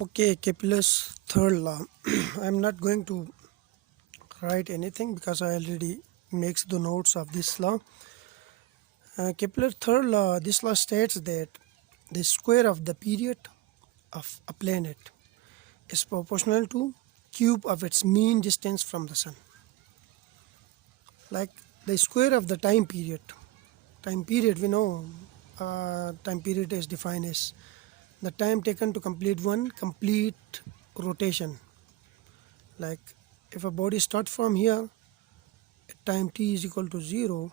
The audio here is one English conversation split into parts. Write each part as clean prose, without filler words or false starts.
Okay, Kepler's third law. I'm not going to write anything because I already makes the notes of this law. Kepler's third law, this law states that the square of the period of a planet is proportional to cube of its mean distance from the sun. Like the square of the time period. Time period, we know time period is defined as the time taken to complete one complete rotation. Like if a body starts from here at time t is equal to 0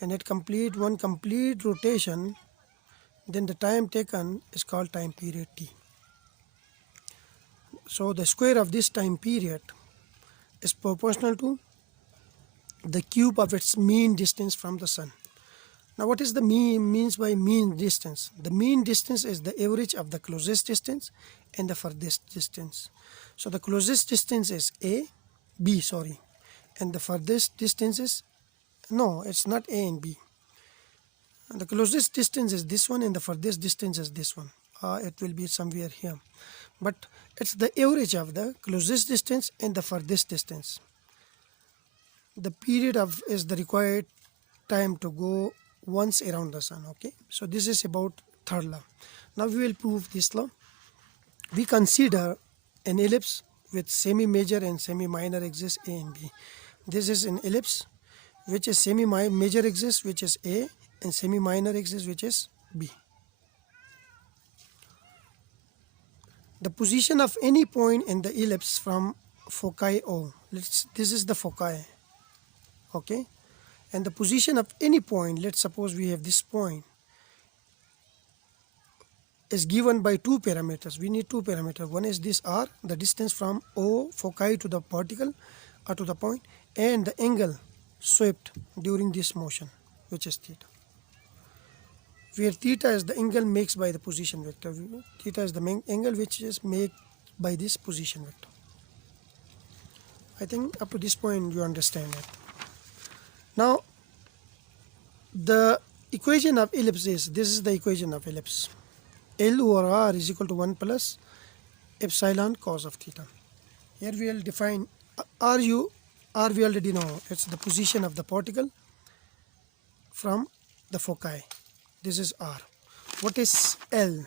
and it complete one complete rotation, then the time taken is called time period t. So the square of this time period is proportional to the cube of its mean distance from the sun. Now what is the means by mean distance? The mean distance is the average of the closest distance and the furthest distance. So the closest distance is B, and the furthest distance is, no, it's not A and B. And the closest distance is this one and the furthest distance is this one. It will be somewhere here. But it's the average of the closest distance and the furthest distance. The period of is the required time to go once around the sun. Okay, so this is about third law. Now we will prove this law. We consider an ellipse with semi-major and semi-minor axis A and B. This is an ellipse which is semi-major axis which is A and semi-minor axis which is B. The position of any point in the ellipse from foci O. This is the foci. Okay, and the position of any point, let's suppose we have this point, is given by two parameters. We need two parameters. One is this r, the distance from O foci to the particle or to the point, and the angle swept during this motion, which is theta. Where theta is the angle makes by the position vector. Theta is the main angle which is made by this position vector. I think up to this point you understand it. Now the equation of ellipse is, this is the equation of ellipse. L over r is equal to 1 plus epsilon cos of theta. Here we will define r we already know, it's the position of the particle from the foci. This is r. What is L?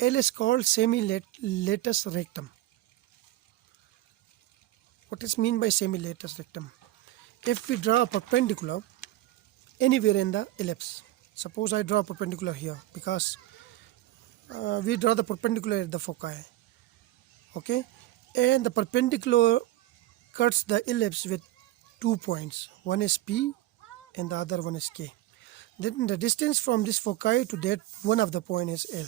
L is called semi-latus rectum. What is mean by semi-latus rectum? If we draw a perpendicular anywhere in the ellipse, suppose I draw a perpendicular here because we draw the perpendicular at the foci, okay, and the perpendicular cuts the ellipse with 2 points. One is P and the other one is K. Then the distance from this foci to that one of the point is L.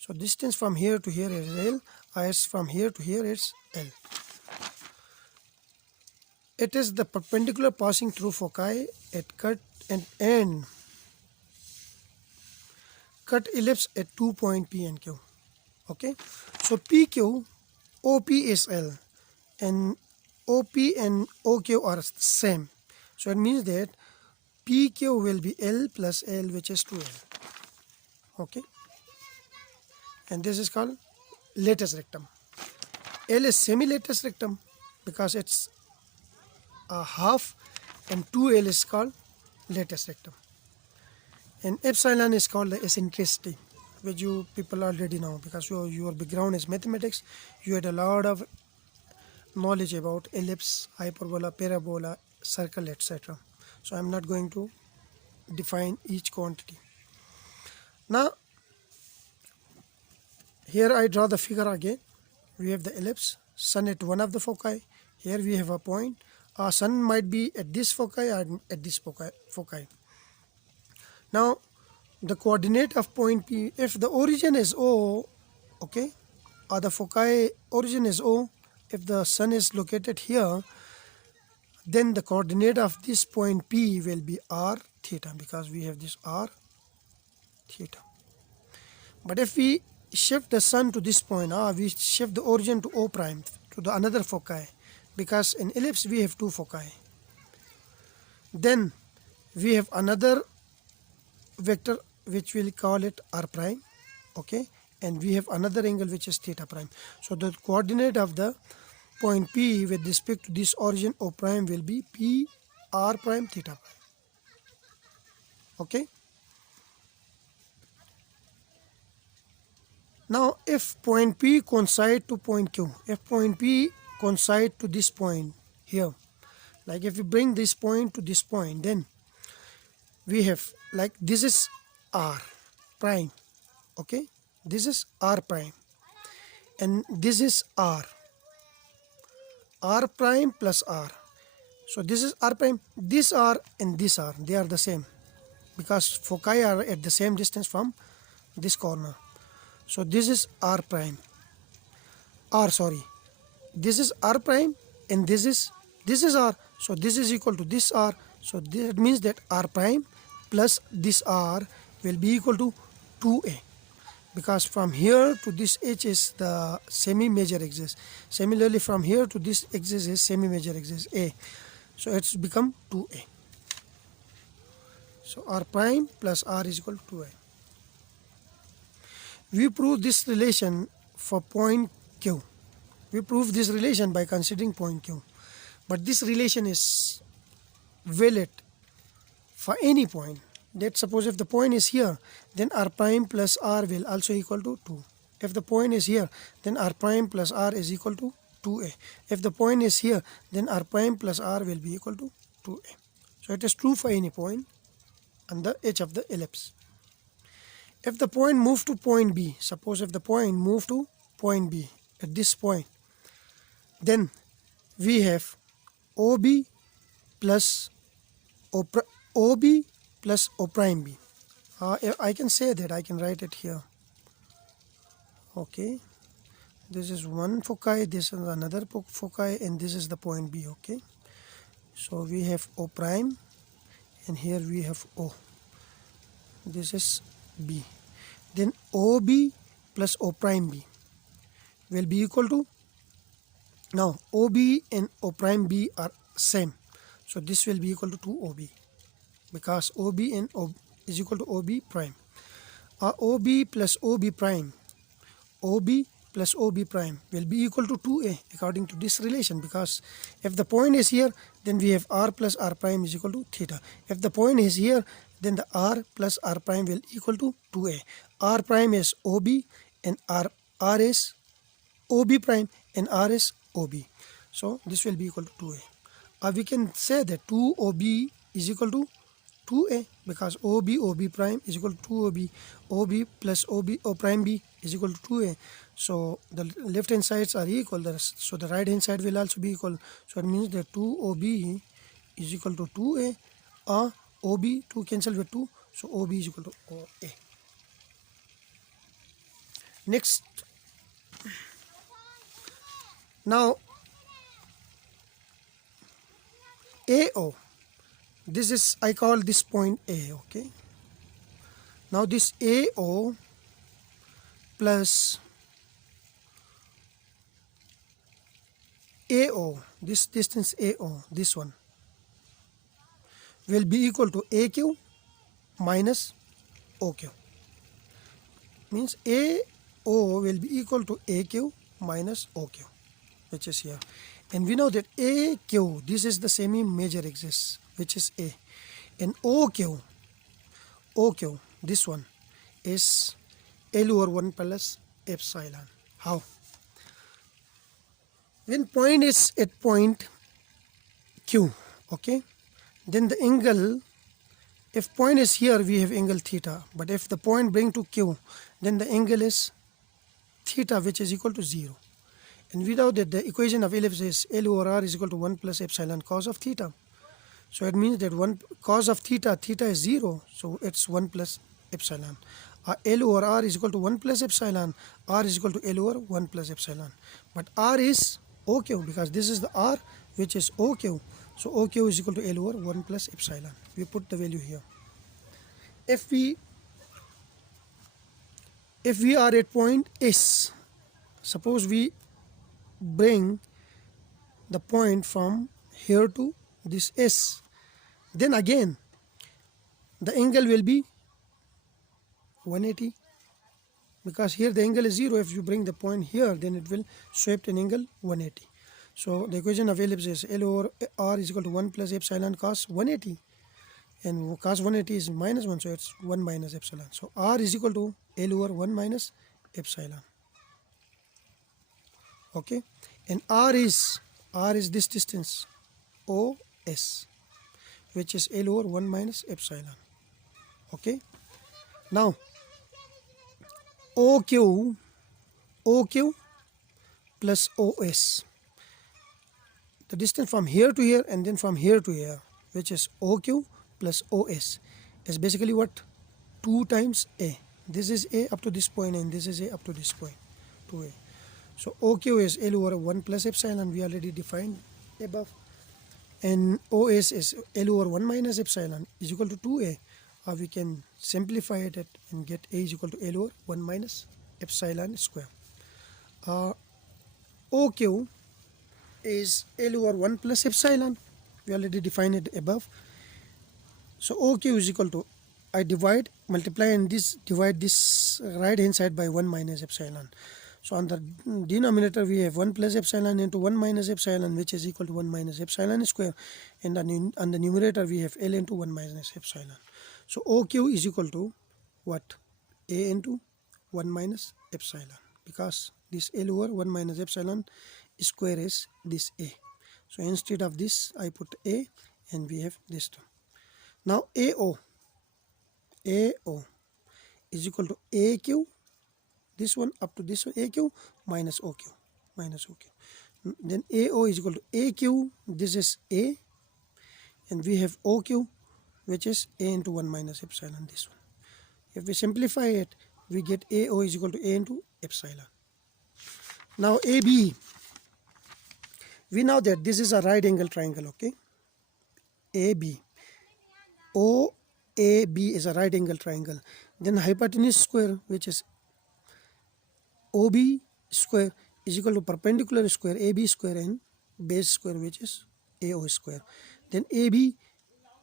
So distance from here to here is L, as from here to here is L. It is the perpendicular passing through foci at cut and cut ellipse at 2 point P and Q. Okay, so PQ, OP is L, and OP and OQ are same. So it means that PQ will be L plus L, which is 2L. Okay, and this is called latus rectum. L is semi-latus rectum because it's a half, and 2L is called latus rectum. And epsilon is called the eccentricity, which you people already know because your background is mathematics. You had a lot of knowledge about ellipse, hyperbola, parabola, circle, etc. So I'm not going to define each quantity. Now here I draw the figure again. We have the ellipse, sun at one of the foci. Here we have a point. Sun might be at this foci or at this foci. Now the coordinate of point P, if the origin is O, okay, or the foci origin is O, if the sun is located here, then the coordinate of this point P will be r theta because we have this r theta. But if we shift the sun to this point, we shift the origin to O prime, to the another foci, because in ellipse we have two foci. Then we have another vector which we'll call it r prime, okay, and we have another angle which is theta prime. So the coordinate of the point P with respect to this origin O prime will be P r prime theta prime. Okay. Now if point P coincide to point Q, if point P coincide to this point here, like if we bring this point to this point, then we have, like, this is R prime. Okay, this is R prime and this is R prime plus R. So this is R prime, this R and this R, they are the same because foci are at the same distance from this corner. So this is R prime, this is R prime and this is R. So this is equal to this R. So that means that R prime plus this R will be equal to 2A, because from here to this H is the semi-major axis. Similarly, from here to this axis is semi-major axis A. So it's become 2A. So R prime plus R is equal to 2A. We prove this relation for point Q. We prove this relation by considering point Q. But this relation is valid for any point. Let's suppose if the point is here, then R prime plus R will also equal to 2. If the point is here, then R prime plus R is equal to 2A. If the point is here, then R prime plus R will be equal to 2A. So it is true for any point on the edge of the ellipse. If the point move to point B, suppose if the point move to point B at this point, then we have OB plus OB plus O prime B. I can say that, I can write it here. Okay, this is one foci, this is another foci, and this is the point B. Okay, so we have O prime and here we have O. This is B. Then OB plus O prime B will be equal to, now OB and O prime B are same, so this will be equal to 2OB, because OB and O is equal to OB prime. OB plus OB prime, OB plus OB prime will be equal to 2A according to this relation, because if the point is here, then we have R plus R prime is equal to theta. If the point is here, then the R plus R prime will equal to 2A. R prime is OB and R is OB prime and R is OB. So this will be equal to 2A. We can say that 2OB is equal to 2A, because OB prime is equal to 2OB. OB plus OB O prime B is equal to 2A. So the left hand sides are equal, so the right hand side will also be equal. So it means that 2OB is equal to 2A. OB 2 cancel with 2, so OB is equal to OA. Next, now AO, this is, I call this point A. Okay, now this AO plus AO, this distance AO, this one, will be equal to AQ minus OQ. Means AO will be equal to AQ minus OQ, which is here. And we know that AQ, this is the semi-major axis, which is A. And OQ, this one, is L over 1 plus epsilon. How? When point is at point Q, okay, then the angle, if point is here, we have angle theta. But if the point bring to Q, then the angle is theta, which is equal to 0. And we know that the equation of ellipse is L over R is equal to 1 plus epsilon cos of theta. So it means that 1 cos of theta is 0, so it's 1 plus epsilon. L over R is equal to 1 plus epsilon. R is equal to L over 1 plus epsilon. But R is OQ, because this is the R, which is OQ. So OQ is equal to L over 1 plus epsilon. We put the value here. If we are at point S, suppose we bring the point from here to this S, then again the angle will be 180, because here the angle is 0. If you bring the point here, then it will sweep an angle 180. So the equation of ellipse is L over R is equal to 1 plus epsilon cos 180, and cos 180 is minus 1, so it's 1 minus epsilon. So R is equal to L over 1 minus epsilon. Okay, and R is this distance OS, which is L over 1 minus epsilon. Okay, now OQ plus OS, the distance from here to here and then from here to here, which is OQ plus OS, is basically what? 2 times A. This is A up to this point and this is A up to this point, 2A. So OQ is L over 1 plus epsilon, we already defined above, and OS is L over 1 minus epsilon is equal to 2A, or we can simplify it and get A is equal to L over 1 minus epsilon square. OQ is L over 1 plus epsilon, we already defined it above. So OQ is equal to, I multiply and divide this right hand side by 1 minus epsilon. So on the denominator we have 1 plus epsilon into 1 minus epsilon, which is equal to 1 minus epsilon square, and on the numerator we have L into 1 minus epsilon. So OQ is equal to what? A into 1 minus epsilon, because this L over 1 minus epsilon square is this A. So instead of this I put A, and we have this term. Now AO is equal to AQ, this one up to this one, AQ minus OQ. Then AO is equal to AQ, this is A, and we have OQ, which is A into 1 minus epsilon, this one. If we simplify it, we get AO is equal to A into epsilon. Now AB, we know that this is a right angle triangle, okay? AB, OAB is a right angle triangle. Then hypotenuse square, which is OB square, is equal to perpendicular square AB square and base square, which is AO square. Then AB,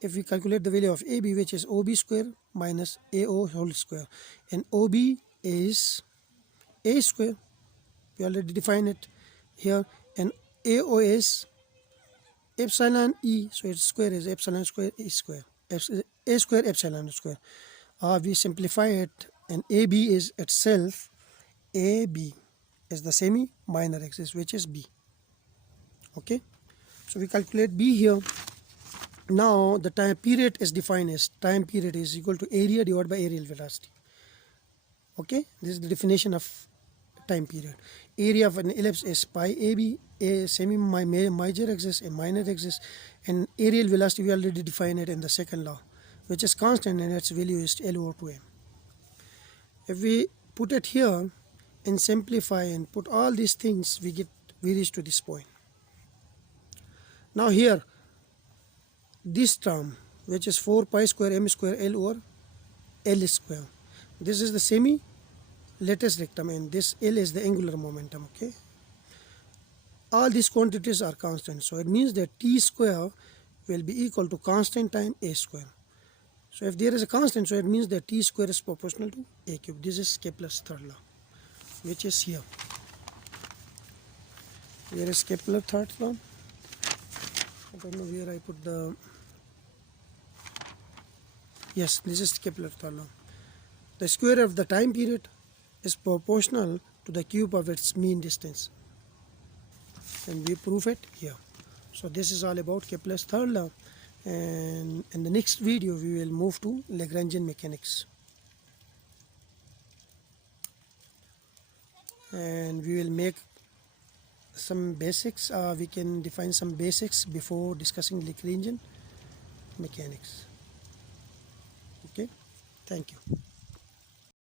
if we calculate the value of AB, which is OB square minus AO whole square, and OB is A square, we already defined it here, and AO is epsilon E, so its square is epsilon square E square, A square epsilon square. We simplify it, and AB is itself, AB is the semi minor axis, which is B. Okay, so we calculate B here. Now the time period is defined as time period is equal to area divided by areal velocity. Okay, this is the definition of time period. Area of an ellipse is pi AB, a semi major axis, a minor axis, and areal velocity we already defined it in the second law, which is constant, and its value is L over 2m. If we put it here and simplify and put all these things, we reach to this point. Now here, this term, which is 4 pi square m square L over L square, this is the semi lattice rectum, and this L is the angular momentum. Okay, all these quantities are constant, so it means that T square will be equal to constant time A square. So if there is a constant, so it means that T square is proportional to A cube. This is Kepler's third law, which is here. Where is Kepler's third law? I don't know where I put the... Yes, this is Kepler's third law. The square of the time period is proportional to the cube of its mean distance, and we prove it here. So this is all about Kepler's third law, and in the next video we will move to Lagrangian mechanics, and we will make some basics. We can define some basics before discussing Lagrangian mechanics. Okay, thank you.